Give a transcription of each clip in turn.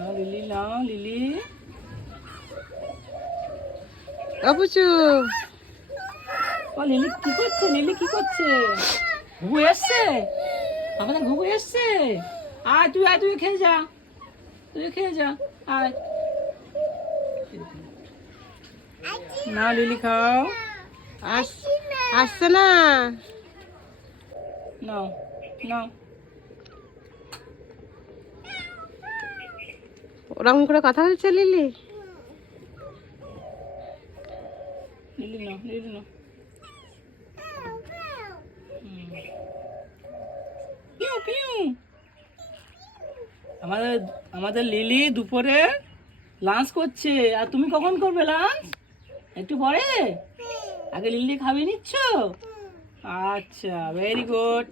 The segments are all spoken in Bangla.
নাও লিলি, নাও লিলি। অপুচু ও লিলি কি করছে? লিলি কি করছে? ঘুঘু এসছে, আমাদের ঘুঘু এসছে। আয় তুই, আয় তুই খেয়ে যা, তুই খেয়ে যা, আয়। নাও লিলি খাও। আসছে না। নাও নাও। ওরকম করে কথা বলছে লিলি। লিলি নাও, লিলি নাও। পিউ পিউ। আমাদের আমাদের লিলি দুপুরে লাঞ্চ করছে। আর তুমি কখন করবে লাঞ্চ? একটু পরে? আগে লিলি খাবি নিচ্ছ? আচ্ছা, ভেরি গুড।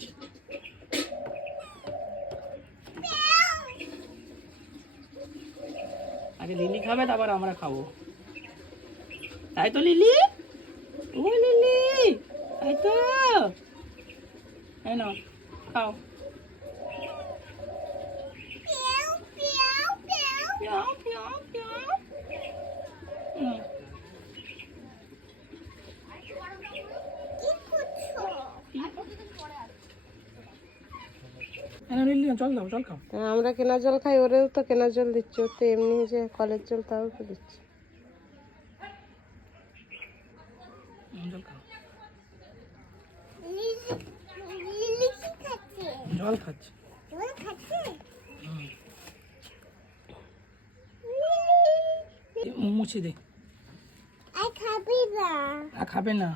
আগে লিলি খাবে, তারপর আমরা খাবো, তাই তো লিলি? ও লিলি, তাই তো। এই নাও, খাও। পিয়াও, পিয়াও, পিয়াও। নাও। লিলি জল দাও, জল খাও। আমরা কেনা জল খাই, ওরেও তো কেনা জল দিচ্ছে। ওর তো এমনি যে কলের জল, তাও তো দিচ্ছে। জল খাও। জল খাচ্ছে। মুছে দে। খাবে না।